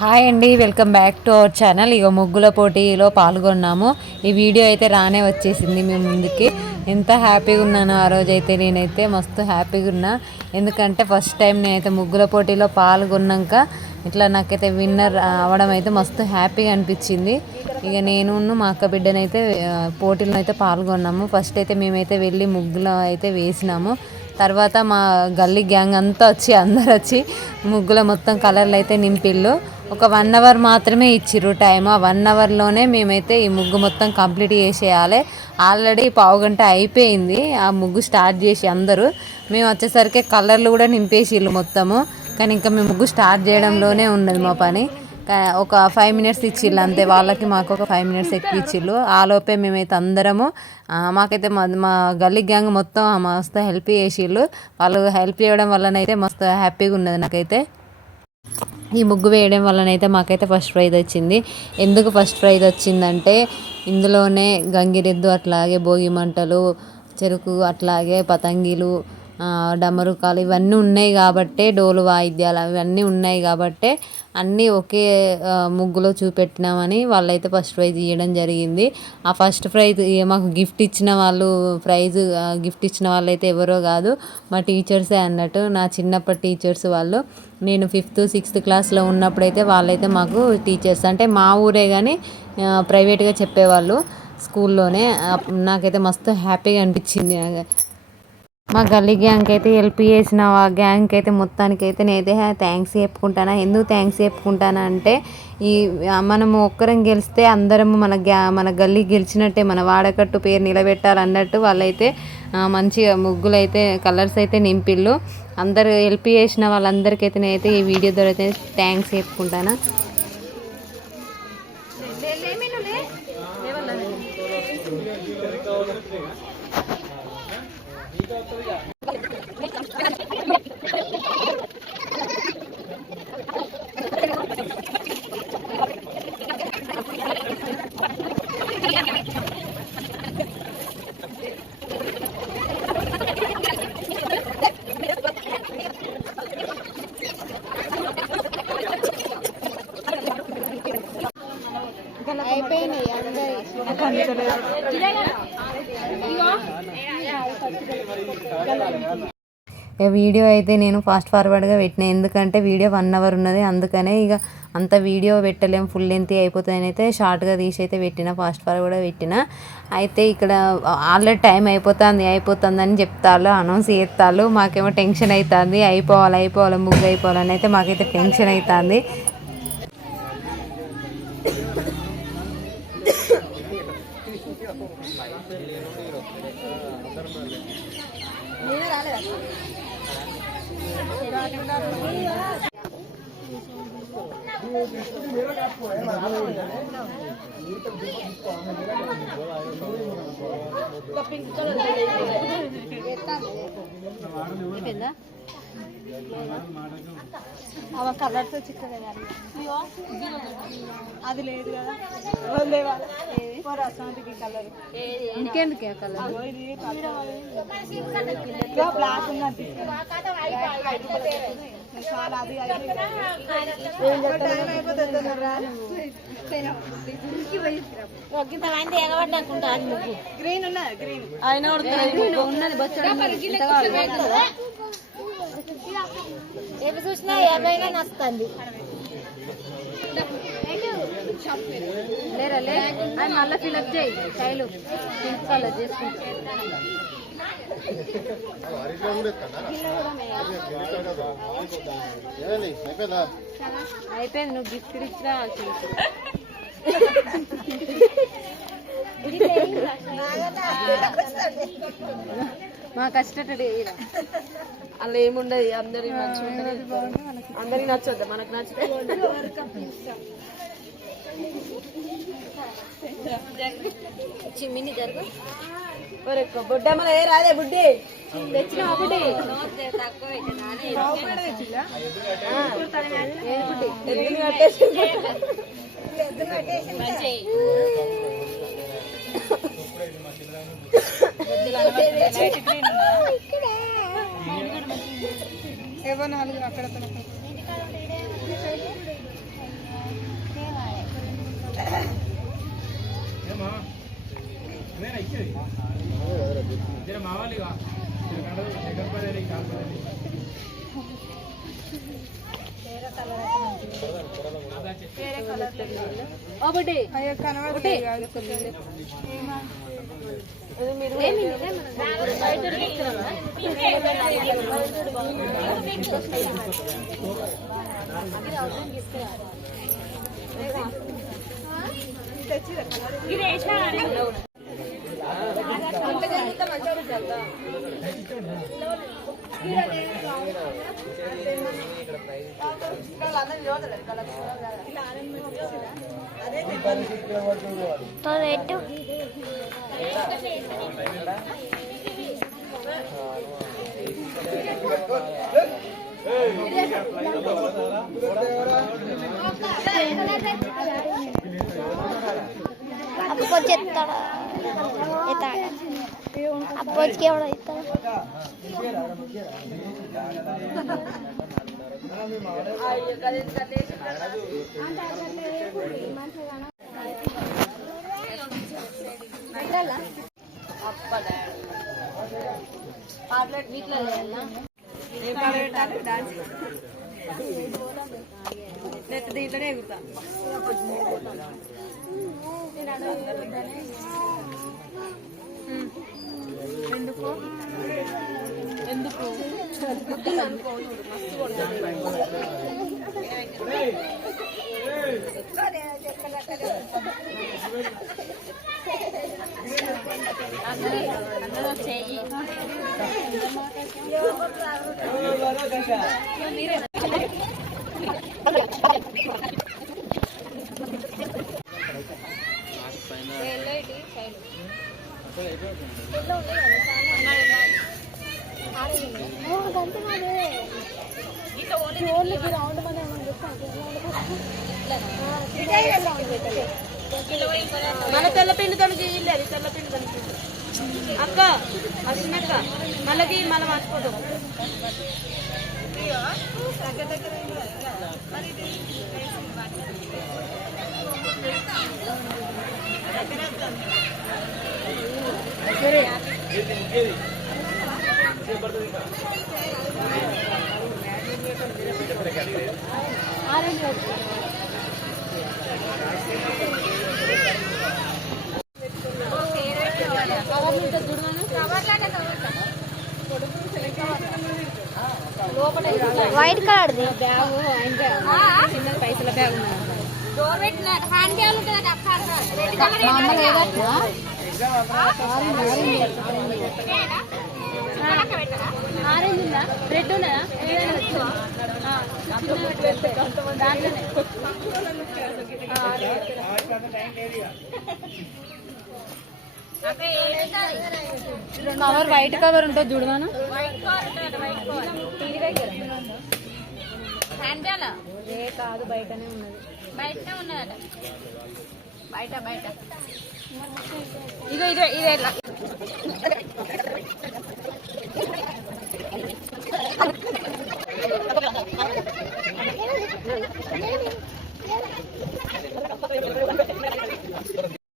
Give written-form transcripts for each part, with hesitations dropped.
Hi అండి, welcome back to our channel. ఇక ముగ్గుల పోటీలో పాల్గొన్నాము. ఈ వీడియో అయితే రానే వచ్చేసింది మీ ముందుకి. ఎంత హ్యాపీగా ఉన్నానో ఆ రోజైతే, నేనైతే మస్తు హ్యాపీగా ఉన్నా. ఎందుకంటే ఫస్ట్ టైం నేనైతే ముగ్గుల పోటీలో పాల్గొన్నాక ఇట్లా నాకైతే విన్నర్ అవ్వడం అయితే మస్తు హ్యాపీగా అనిపించింది. ఇక నేను మా అక్క బిడ్డనైతే పోటీలో అయితే పాల్గొన్నాము. ఫస్ట్ అయితే మేమైతే వెళ్ళి ముగ్గులు అయితే వేసినాము. తర్వాత మా గల్లీ గ్యాంగ్ అంతా వచ్చి అందరు వచ్చి ముగ్గుల మొత్తం కలర్లు అయితే నింపిళ్ళు. ఒక 1 అవర్ మాత్రమే ఇచ్చిర్రు టైం. ఆ 1 అవర్లోనే మేమైతే ఈ ముగ్గు మొత్తం కంప్లీట్ చేసేయాలి. ఆల్రెడీ పావుగంట అయిపోయింది ఆ ముగ్గు స్టార్ట్ చేసి. అందరూ మేము వచ్చేసరికి కలర్లు కూడా నింపేసిళ్ళు మొత్తము. కానీ ఇంకా మేము ముగ్గు స్టార్ట్ చేయడంలోనే ఉన్నది మా పని. ఒక 5 మినిట్స్ ఇచ్చిళ్ళు అంతే. వాళ్ళకి మాకు ఒక 5 మినిట్స్ ఎక్కువ ఇచ్చిళ్ళు. ఆలోపే మేమైతే అందరము మాకైతే మా గల్లీ గ్యాంగ్ మొత్తం మస్తు హెల్ప్ చేసిళ్ళు. వాళ్ళు హెల్ప్ చేయడం వల్లనైతే మస్తు హ్యాపీగా ఉన్నది నాకైతే. ఈ ముగ్గు వేయడం వల్లనైతే మాకైతే ఫస్ట్ ప్రైజ్ వచ్చింది. ఎందుకు ఫస్ట్ ప్రైజ్ వచ్చిందంటే ఇందులోనే గంగిరెద్దు, అట్లాగే భోగి మంటలు, చెరుకు, అట్లాగే పతంగిలు, డమరుకాలు ఇవన్నీ ఉన్నాయి కాబట్టే, డోలు వాయిద్యాలు అవన్నీ ఉన్నాయి కాబట్టే అన్నీ ఒకే ముగ్గులో చూపెట్టినామని వాళ్ళైతే ఫస్ట్ ప్రైజ్ ఇవ్వడం జరిగింది. ఆ ఫస్ట్ ప్రైజ్ మాకు గిఫ్ట్ ఇచ్చిన వాళ్ళు, గిఫ్ట్ ఇచ్చిన వాళ్ళు అయితే ఎవరో కాదు, మా టీచర్సే అన్నట్టు. నా చిన్నప్పటి టీచర్స్ వాళ్ళు. నేను 5th, 6th క్లాస్లో ఉన్నప్పుడైతే వాళ్ళైతే మాకు టీచర్స్. అంటే మా ఊరే కానీ ప్రైవేట్గా చెప్పేవాళ్ళు స్కూల్లోనే. నాకైతే మస్తు హ్యాపీగా అనిపించింది. మా గల్లీ గ్యాంగ్కి అయితే హెల్ప్ చేసిన ఆ గ్యాంగ్కి అయితే మొత్తానికైతే నేనైతే థ్యాంక్స్ చెప్పుకుంటాను. ఎందుకు థ్యాంక్స్ చెప్పుకుంటాను అంటే, మనము ఒక్కరం గెలిస్తే అందరము మన గల్లీ గెలిచినట్టే, మన వాడకట్టు పేరు నిలబెట్టాలన్నట్టు వాళ్ళైతే మంచిగా ముగ్గులు అయితే కలర్స్ అయితే నింపిళ్ళు. అందరు హెల్ప్ చేసిన వాళ్ళందరికైతే నేనైతే ఈ వీడియో ద్వారా అయితే థ్యాంక్స్ చెప్పుకుంటాను. వీడియో అయితే నేను ఫాస్ట్ ఫార్వర్డ్గా పెట్టిన. ఎందుకంటే వీడియో 1 అవర్ ఉన్నది. అందుకనే ఇక అంత వీడియో పెట్టలేం, ఫుల్ లెంత్ అయిపోతుంది అయితే షార్ట్గా తీసి అయితే పెట్టిన, ఫాస్ట్ ఫార్వర్డ్గా పెట్టిన. అయితే ఇక్కడ ఆల్రెడీ టైం అయిపోతుందని చెప్తారు, అనౌన్స్ చేస్తారు. మాకేమో టెన్షన్ అవుతుంది, అయిపోవాలి ముగ్గు అయిపోవాలని అయితే మాకైతే టెన్షన్ అవుతుంది. కలర్స్ చిక్కగా అది లేదు కదా, కలర్ ఇంకెందుకే కలర్ బ్లాక్ ఉన్నది. గ్రీన్ ఉన్నది, గ్రీన్ ఆయన ఉన్నది ఏమి చూసినా ఏమైనా నచ్చుతుంది. లేరా అది మళ్ళీ ఫిల్అప్ చేయి, శైలు పింక్ కలర్ చేసుకుంటా. అయిపోయింది, నువ్వు గిఫ్ట్ ఇచ్చినా మా కష్టపడి అలా ఏముండదు. అందరికి అందరికి నచ్చొద్దా, మనకు నచ్చితే చిమ్మిని జరుగు. బుడ్డమ్మలు ఏ రాదే బుడ్డి తెచ్చిన బుడ్డి ఏవో 4 అక్కడ Apa cerita? Eta. Apa sih orang itu? Ayo kalian మన తెల్లపిండితో చేయలేదు తెల్లపిండితో అక్క వచ్చినాక మళ్ళీ మళ్ళీ మర్చిపోతాం వైట్ కలర్ బ్యాగ్ చిన్న పైసల బ్యాగ్ ఆరెంజ్ ఉందా రెడ్ ఉన్నదా దాంట్లోనే కవర్ వైట్ కవర్ ఉంటుంది చూడమాను ఏ కాదు బయటనే ఉన్నది బయటనే ఉన్నదట బయట బయట ఇదో ఇదో ఇదే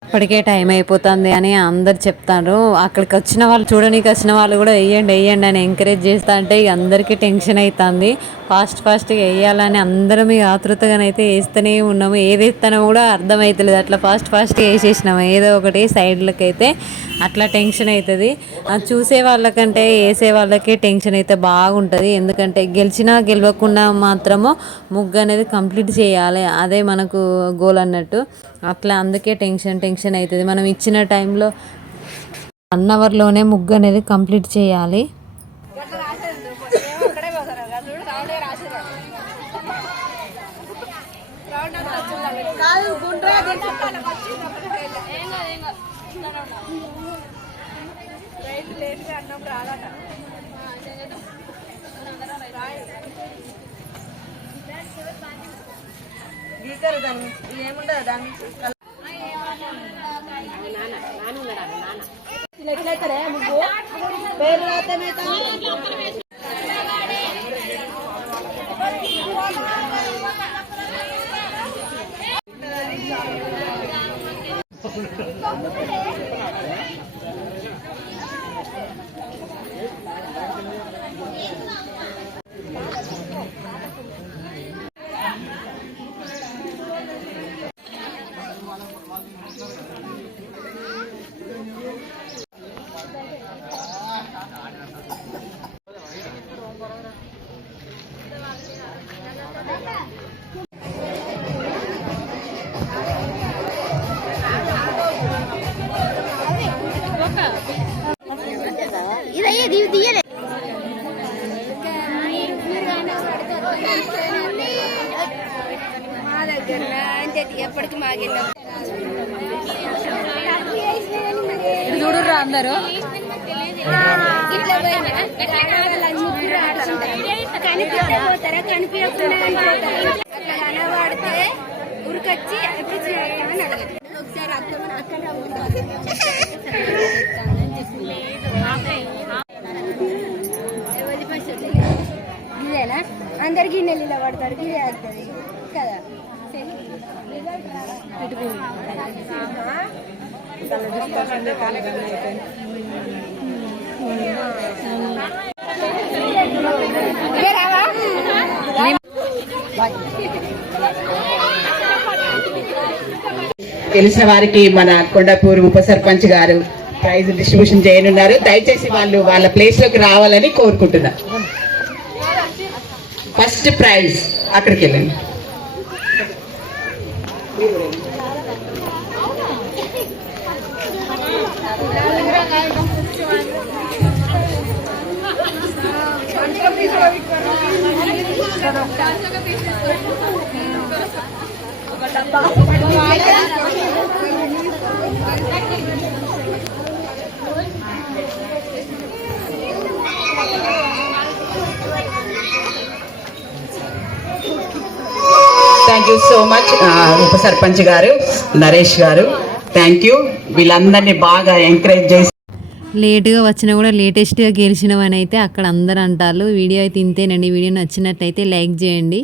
ఇప్పటికే టైం అయిపోతుంది అని అందరు చెప్తారు. అక్కడికి వచ్చిన వాళ్ళు చూడడానికి వచ్చిన వాళ్ళు కూడా వేయండి వేయండి అని ఎంకరేజ్ చేస్తా అంటే ఇక అందరికీ టెన్షన్ అవుతుంది. ఫాస్ట్గా వేయాలని అందరం ఇక ఆతృతగానైతే వేస్తూనే ఉన్నాము. ఏది వేస్తానో కూడా అర్థమవుతలేదు. అట్లా ఫాస్ట్గా వేసేసినాము ఏదో ఒకటి సైడ్లకి అయితే. అట్లా టెన్షన్ అవుతుంది. అది చూసే వాళ్ళకంటే వేసే వాళ్ళకి టెన్షన్ అయితే బాగుంటుంది. ఎందుకంటే గెలిచినా గెలవకుండా మాత్రము ముగ్గు అనేది కంప్లీట్ చేయాలి. అదే మనకు గోల్ అన్నట్టు. అట్లా అందుకే టెన్షన్ అవుతుంది. మనం ఇచ్చిన టైంలో 1 అవర్లోనే ముగ్గు అనేది కంప్లీట్ చేయాలి. ఏముండదు దాన్ని ఎట్లయితే ముగ్గు పేరు రాతమైతే ఇది తీయలే మా దగ్గర ఎప్పటికి మాగిందా చూడుర్రా అందరూ ఇట్లా కనిపించకపోతారా కనిపించకుండా అట్లా కనబడితే ఉరికొచ్చి అని అడగదు ఒకసారి అత్తమని అక్కడ ఇదేనా అందరు గిన్నెలు ఇలా పడతారు గిదే అవుతుంది కదా తెలిసిన వారికి మన కొండాపూర్ ఉప సర్పంచ్ గారు ప్రైజ్ డిస్ట్రిబ్యూషన్ చేయనున్నారు. దయచేసి వాళ్ళు వాళ్ళ ప్లేస్ లోకి రావాలని కోరుకుంటున్నా. ఫస్ట్ ప్రైజ్ అక్కడికి వెళ్ళండి. థ్యాంక్ యూ సో మచ్ ఉప సర్పంచ్ గారు నరేష్ గారు, థ్యాంక్ యూ. వీళ్ళందరినీ బాగా ఎంకరేజ్ చేసి లేట్గా వచ్చినా కూడా లేటెస్ట్గా గెలిచినవని అయితే అక్కడ అందరూ అంటారు. వీడియో అయితే ఇంతేనండి. వీడియో నచ్చినట్లయితే లైక్ చేయండి.